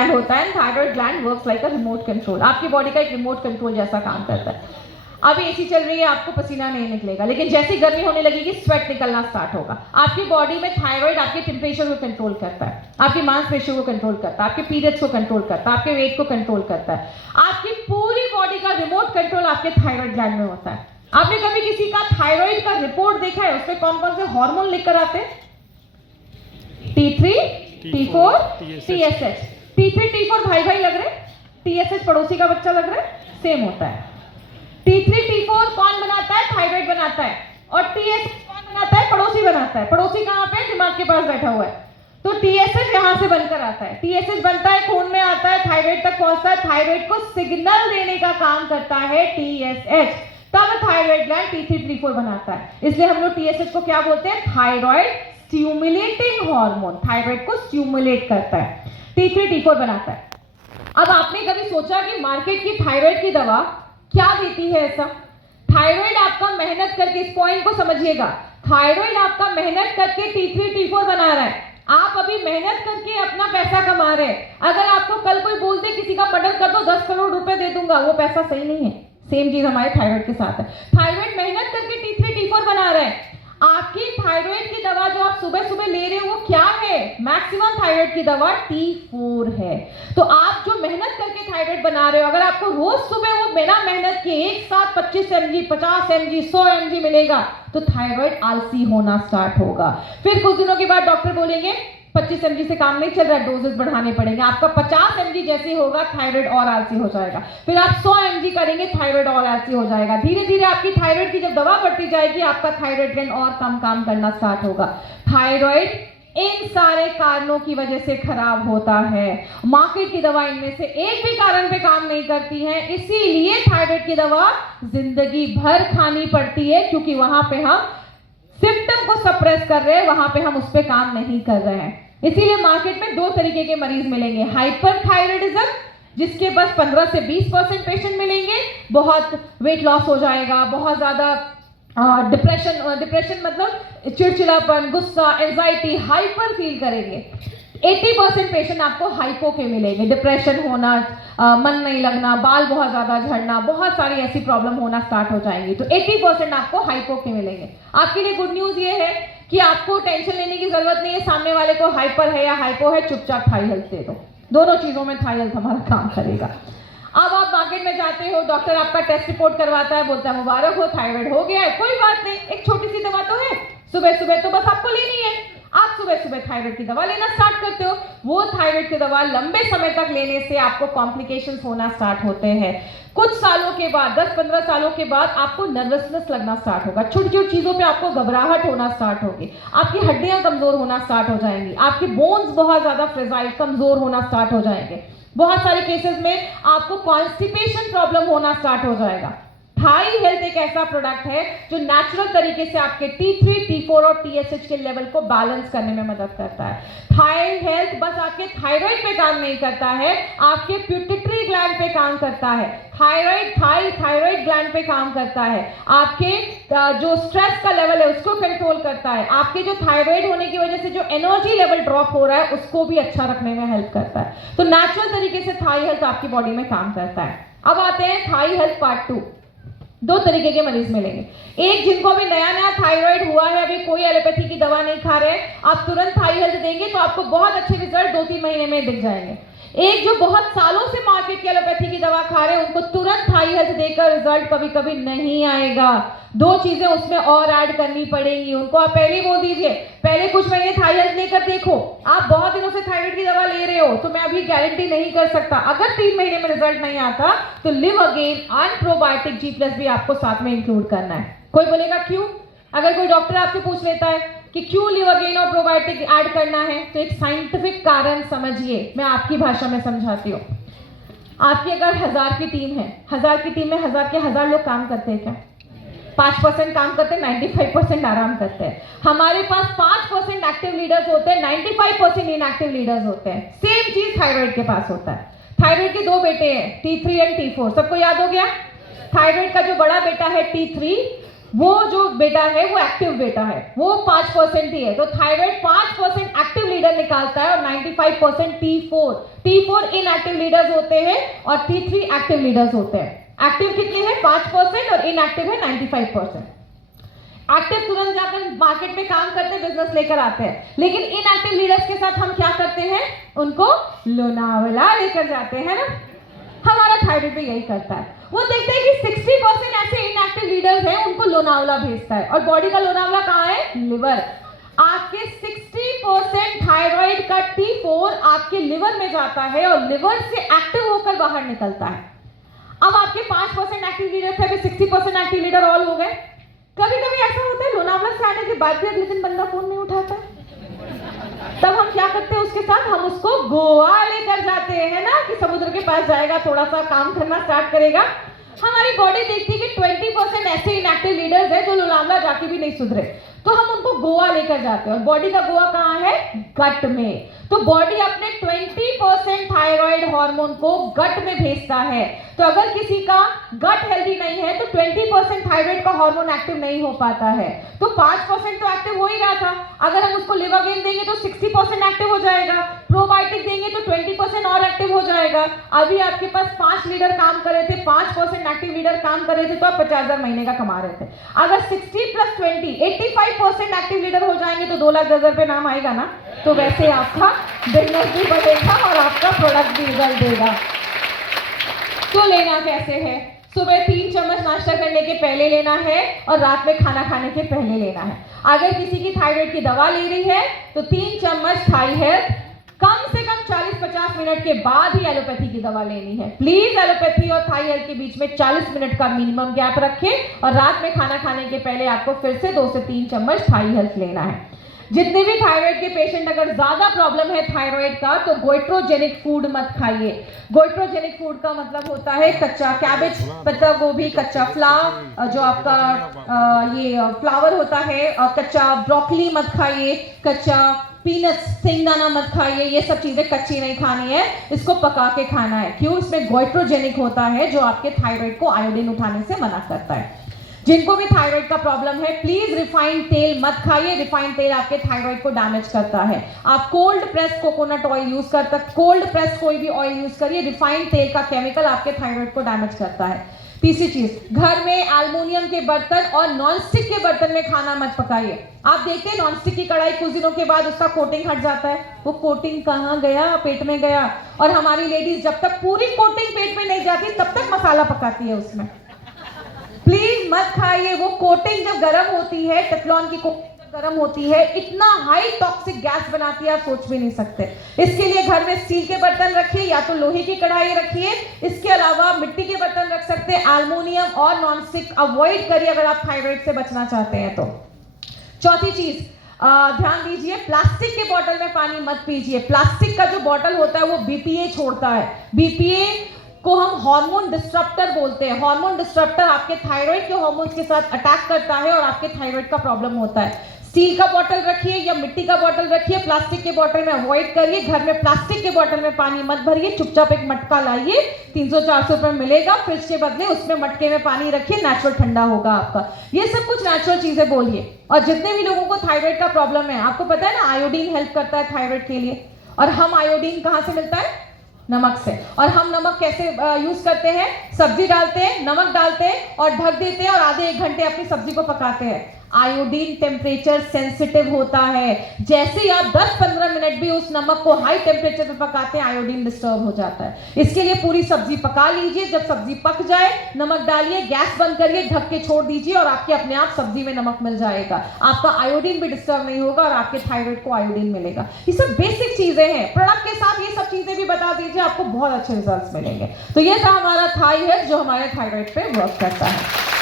Gland होता है, thyroid gland works like a remote control, आपकी बॉडी का एक रिमोट कंट्रोल जैसा काम करता है। अभी एसी चल रही है, आपको पसीना नहीं निकलेगा, लेकिन जैसे गर्मी होने लगेगी स्वेट निकलना स्टार्ट होगा। आपकी बॉडी में थायराइड आपके टेम्परेचर को कंट्रोल करता है, आपकी मांसपेशियों को कंट्रोल करता है, आपके पीरियड्स को कंट्रोल करता है, आपके वेट को कंट्रोल करता है। आपकी पूरी बॉडी का रिमोट कंट्रोल आपके थायराइड ग्लैंड में होता है। आपने कभी किसी का थायराइड का रिपोर्ट देखा है? उसमें कौन कौन से हार्मोन लिखकर आते हैं? T3, T4, TSH। T3, T4 भाई भाई लग रहे, TSH पड़ोसी का बच्चा लग रहा है, सेम होता है। T3, T4 कौन बनाता है? थायराइड बनाता है। और TSH कौन बनाता है? पड़ोसी बनाता है। पड़ोसी कहां पे? दिमाग के पास बैठा हुआ है। तो TSH यहां से बनकर आता है। TSH बनता है, खून में आता है, थायराइड तक पहुंचता है, थायराइड को सिग्नल देने का काम करता है TSH। तब थायराइड ग्लैंड T3, T4 बनाता है। इसलिए हम लोग TSH को क्या बोलते हैं? थायराइड स्टिमुलेटिंग हार्मोन, थायराइड को स्टिमुलेट करता है, T3, T4 बनाता है। अब आपने कभी सोचा कि मार्केट की थायराइड की दवा क्या देती है? ऐसा थायराइड आपका मेहनत करके, इस पॉइंट को समझिएगा, थायराइड आपका मेहनत करके T3, T4 बना रहा है। आप अभी मेहनत करके अपना पैसा कमा रहे हैं। अगर आपको कल कोई बोल दे किसी का मर्डर कर दो, 10 करोड़ रुपए दे दूंगा, वो पैसा सही नहीं है। सेम चीज हमारे थायराइड के साथ है। थायराइड मेहनत करके T3, T4 बना रहे हैं। आपकी थायराइड की दवा जो आप सुबह सुबह ले रहे हो वो क्या है? मैक्सिमम थायराइड की दवा T4 है। तो आप जो मेहनत करके थायराइड बना रहे हो, अगर आपको रोज सुबह वो बिना मेहनत के एक साथ 25 mg, 50 mg, 100 mg मिलेगा, तो थायराइड आलसी होना स्टार्ट होगा। फिर कुछ दिनों के बाद डॉक्टर बोलेंगे 25 mg से काम नहीं चल रहा, डोजेस बढ़ाने पड़ेंगे। आपका 50 mg जैसे होगा, थायराइड और आलसी हो जाएगा। फिर आप 100 mg करेंगे, थायराइड और आलसी हो जाएगा। धीरे धीरे आपकी थायराइड की जब दवा बढ़ती जाएगी, आपका थायराइड ग्लैंड और कम काम करना स्टार्ट होगा। थायराइड इन सारे कारणों की वजह से खराब होता है। मार्केट की दवा इनमें से एक भी कारण पे काम नहीं करती है, इसीलिए थायराइड की दवा जिंदगी भर खानी पड़ती है, क्योंकि वहां पे हम सिम्टम को सप्रेस कर रहे हैं, वहां पे हम उस पे काम नहीं कर रहे हैं। इसीलिए मार्केट में दो तरीके के मरीज मिलेंगे। हाइपरथायराइडिज्म, जिसके पास 15 से 20% पेशेंट मिलेंगे, बहुत वेट लॉस हो जाएगा, बहुत ज्यादा डिप्रेशन मतलब चिड़चिड़ापन, गुस्सा, एंजाइटी, हाइपर फील करेंगे। 80% पेशेंट आपको हाइपो के मिलेंगे, डिप्रेशन होना, मन नहीं लगना, बाल बहुत ज्यादा झड़ना, बहुत सारी ऐसी प्रॉब्लम होना स्टार्ट हो जाएंगी। तो 80% आपको हाइपो के मिलेंगे। आपके लिए गुड न्यूज ये है कि आपको टेंशन लेने की जरूरत नहीं है, सामने वाले को हाइपर है या हाइपो है, चुपचाप थाई हेल्थ दे दो। दोनों चीजों में थाई हेल्थ हमारा काम करेगा। अब आप मार्केट में जाते हो, डॉक्टर आपका टेस्ट रिपोर्ट करवाता है, बोलता है मुबारक हो, थायराइड हो गया है। कोई बात नहीं, एक छोटी सी दवा तो है, सुबह सुबह तो बस आपको लेनी है। आप सुबह सुबह थायराइड की दवा लेना स्टार्ट करते हो। वो थायराइड की दवा लंबे समय तक लेने से आपको कॉम्प्लिकेशंस होना स्टार्ट होते हैं। कुछ सालों के बाद, 10-15 सालों के बाद आपको नर्वसनेस लगना स्टार्ट होगा, छोटी छोटी चीजों पे आपको घबराहट होना स्टार्ट होगी, आपकी हड्डियां कमजोर होना स्टार्ट हो जाएंगी, आपके बोन्स बहुत ज्यादा फ्रेजाइल, कमजोर होना स्टार्ट हो जाएंगे। बहुत सारे केसेस में आपको कॉन्स्टिपेशन प्रॉब्लम होना स्टार्ट हो जाएगा। थाई हेल्थ एक ऐसा प्रोडक्ट है जो नेचुरल तरीके से आपके T3, T4 और TSH के लेवल को बैलेंस करने में मदद करता है। थाई हेल्थ बस आपके थायराइड पे काम नहीं करता है, आपके पिट्यूटरी ग्लैंड पे काम करता है। थायराइड ग्लैंड पे काम करता है, आपके जो स्ट्रेस का लेवल है उसको कंट्रोल करता है, आपके जो थायराइड होने की वजह से जो एनर्जी लेवल ड्रॉप हो रहा है उसको भी अच्छा रखने में हेल्प करता है। तो नेचुरल तरीके से थाई हेल्थ आपकी बॉडी में काम करता है। अब आते हैं थाई हेल्थ पार्ट 2। दो तरीके के मरीज मिलेंगे। एक, जिनको भी नया नया थायराइड हुआ है, अभी कोई एलोपैथी की दवा नहीं खा रहे, आप तुरंत थाई हेल्थ देंगे तो आपको बहुत अच्छे रिजल्ट 2-3 महीने में दिख जाएंगे। एक, जो बहुत सालों से मार्केट की एलोपैथी की दवा खा रहे हैं, उनको तुरंत थाई हेल्थ देकर रिजल्ट कभी कभी नहीं आएगा। दो चीजें उसमें और ऐड करनी पड़ेंगी। उनको आप पहले ही बोल दीजिए, पहले कुछ महीने थाई हेल्थ लेकर देखो। आप बहुत दिनों से थायराइड की दवा ले रहे हो तो मैं अभी गारंटी नहीं कर सकता, अगर 3 महीने में रिजल्ट नहीं आता तो live again and probiotic G+ भी आपको साथ में इंक्लूड करना है। कोई बोलेगा क्यों? अगर कोई डॉक्टर आपसे पूछ लेता है कि क्यों लिव अगेन और प्रोबायोटिक ऐड करना है, तो एक साइंटिफिक कारण समझिए, मैं आपकी भाषा में समझाती हूँ। आपकी अगर 1000 की टीम है, 1000 की टीम में 1000 के 1000 लोग काम करते हैं क्या? 5% काम करते हैं, 95% आराम करते हैं। हमारे पास 5% एक्टिव लीडर्स होते हैं, 95% इनएक्टिव लीडर्स होते हैं। सेम चीज थायराइड के पास होता है। थायराइड के 2 बेटे हैं, T3 एंड T4, सबको याद हो गया? थायराइड का जो बड़ा बेटा है T3, वो जो बेटा है वो एक्टिव बेटा है, वो 5% ही है। तो थायराइड 5% एक्टिव लीडर निकालता है और 95% T4 इनएक्टिव लीडर्स होते हैं और T3 एक्टिव लीडर्स होते हैं। एक्टिव कितने हैं? 5% और इनएक्टिव है 95%। एक्टिव तुरंत जाकर मार्केट में काम करते हैं, बिजनेस लेकर आते हैं, लेकिन इनएक्टिव लीडर्स के साथ हम क्या करते हैं? उनको लोनावला लेकर जाते हैं ना। हमारा थायराइड भी यही करता है, वो देखते हैं कि 60% ऐसे इनएक्टिव लीडर्स हैं, उनको लोनावला भेजता है। और बॉडी का लोनावला कहाँ है? लिवर। आपके 60% थायराइड का T4 आपके लिवर में जाता है और लिवर से एक्टिव होकर बाहर निकलता है। अब आपके 5% एक्टिव लीडर थे, अभी 60% एक्टिव लीडर ऑल हो गए। कभी कभी ऐसा होता है लोनावला से आने के बाद भी अगले दिन बंदा फोन नहीं उठाता है, तब हम क्या करते हैं उसके साथ? हम उसको गोवा लेकर जाते हैं ना, कि समुद्र के पास जाएगा, थोड़ा सा काम करना स्टार्ट करेगा। हमारी बॉडी देखती है कि 20% ऐसे इनएक्टिव लीडर्स हैं जो लोनावला जाके भी नहीं सुधरे, तो हम उनको गोवा लेकर जाते हैं। और बॉडी का गोवा कहाँ है? गट में। तो बॉडी अपने 20% थायराइड हार्मोन को गट में भेजता है। तो अगर किसी का गट हेल्दी नहीं है तो 20% थायराइड का हार्मोन एक्टिव नहीं हो पाता है। तो 5% तो एक्टिव हो ही रहा था, अगर हम उसको लिवागेन देंगे तो 60% एक्टिव हो जाएगा, प्रोबायोटिक देंगे तो 20% और एक्टिव हो जाएगा। अभी आपके पास 5 लीडर काम कर रहे थे, 5% एक्टिव लीडर काम कर रहे थे, तो आप 50,000 महीने का कमा रहे थे। अगर 60 + 20 85% एक्टिव लीडर हो जाएंगे तो 2,10,000 पे नाम आएगा ना। तो वैसे आपका बिजनेस भी बढ़ेगा और आपका प्रोडक्ट भी रिजल्ट देगा। तो लेना कैसे है? सुबह 3 चम्मच नाश्ता करने के पहले लेना है और रात में खाना खाने के पहले लेना है। अगर किसी की थायराइड की दवा ले रही है तो 3 चम्मच थाई हेल्थ, कम से कम 40-50 मिनट के बाद ही एलोपैथी की दवा लेनी है। प्लीज एलोपैथी और थाई हेल्थ के बीच में 40 मिनट का मिनिमम गैप रखें और रात में खाना खाने के पहले आपको फिर से 2 से 3 चम्मच थाई हेल्थ लेना है। जितने भी थायराइड के पेशेंट अगर ज्यादा प्रॉब्लम है थायराइड का तो गोइट्रोजेनिक फूड मत खाइए। गोइट्रोजेनिक फूड का मतलब होता है कच्चा कैबेज, पत्ता गोभी, कच्चा फ्लावर, जो आपका ये फ्लावर होता है, कच्चा ब्रोकली मत खाइए, कच्चा पीनट्स, सिंगदाना मत खाइए। ये सब चीजें कच्ची नहीं खानी है, इसको पका के खाना है। क्यों? इसमें गोइट्रोजेनिक होता है जो आपके थायराइड को आयोडीन उठाने से मना करता है। जिनको भी थायराइड का प्रॉब्लम है प्लीज रिफाइंड तेल मत खाइए, रिफाइंड तेल आपके थायराइड को डैमेज करता है। आप cold press coconut oil use कर सकते, कोल्ड प्रेस कोई भी ऑयल यूज करिए, रिफाइंड तेल का केमिकल आपके थायराइड को डैमेज करता है। तीसरी चीज, घर में एल्युमिनियम के बर्तन और नॉनस्टिक के बर्तन में खाना मत पकाइए। आप देखते हैं नॉनस्टिक की कढ़ाई कुछ दिनों के बाद उसका कोटिंग हट जाता है, वो कोटिंग कहाँ गया? पेट में गया। और हमारी लेडीज जब तक पूरी कोटिंग पेट में नहीं जाती तब तक मसाला पकाती है उसमें। प्लीज मत खाइए, वो कोटिंग जब गर्म होती है, टेफ्लॉन की कोटिंग गर्म होती है, इतना हाई टॉक्सिक गैस बनाती है आप सोच भी नहीं सकते। इसके लिए घर में स्टील के बर्तन रखिए या तो लोहे की कढ़ाई रखिए। इसके अलावा मिट्टी के बर्तन रख सकते हैं। एल्युमिनियम और नॉनस्टिक अवॉइड करिए अगर आप थायराइड से बचना चाहते हैं तो। चौथी चीज, ध्यान दीजिए, प्लास्टिक के बोतल में पानी मत पीजिए। प्लास्टिक का जो बोतल होता है वो बीपीए छोड़ता है। बीपीए को हम हार्मोन डिस्ट्रप्टर बोलते हैं। हार्मोन डिस्ट्रप्टर आपके थायराइड के हार्मोन्स के साथ अटैक करता है और आपके थायराइड का प्रॉब्लम होता है। स्टील का बोतल रखिए या मिट्टी का बोतल रखिए, प्लास्टिक के बोतल में अवॉइड करिए। घर में प्लास्टिक के बोतल में पानी मत भरिए, चुपचाप एक मटका लाइए, 300-400 रुपए मिलेगा, फ्रिज के बदले उसमें मटके में पानी रखिए, नेचुरल ठंडा होगा आपका। ये सब कुछ नेचुरल चीजें बोलिए। और जितने भी लोगों को थायराइड का प्रॉब्लम है, आपको पता है ना आयोडीन हेल्प करता है थायराइड के लिए। और हम आयोडीन कहाँ से मिलता है? नमक से। और हम नमक कैसे यूज करते हैं? सब्जी डालते हैं, नमक डालते हैं और ढक देते हैं और आधे 1 घंटे अपनी सब्जी को पकाते हैं। आयोडीन टेम्परेचर सेंसिटिव होता है, जैसे ही आप 10-15 मिनट भी उस नमक को हाई टेम्परेचर पर पकाते हैं आयोडीन डिस्टर्ब हो जाता है। इसके लिए पूरी सब्जी पका लीजिए, जब सब्जी पक जाए नमक डालिए, गैस बंद करिए, ढक के छोड़ दीजिए और आपके अपने आप सब्जी में नमक मिल जाएगा। आपका आयोडीन भी डिस्टर्ब नहीं होगा और आपके थायराइड को आयोडीन मिलेगा। ये सब बेसिक चीजें हैं, प्रोडक्ट के साथ ये सब चीजें भी बता दीजिए, आपको बहुत अच्छे रिजल्ट मिलेंगे। तो ये था हमारा थाई हेल्थ जो हमारे थायराइड पे वर्क करता है।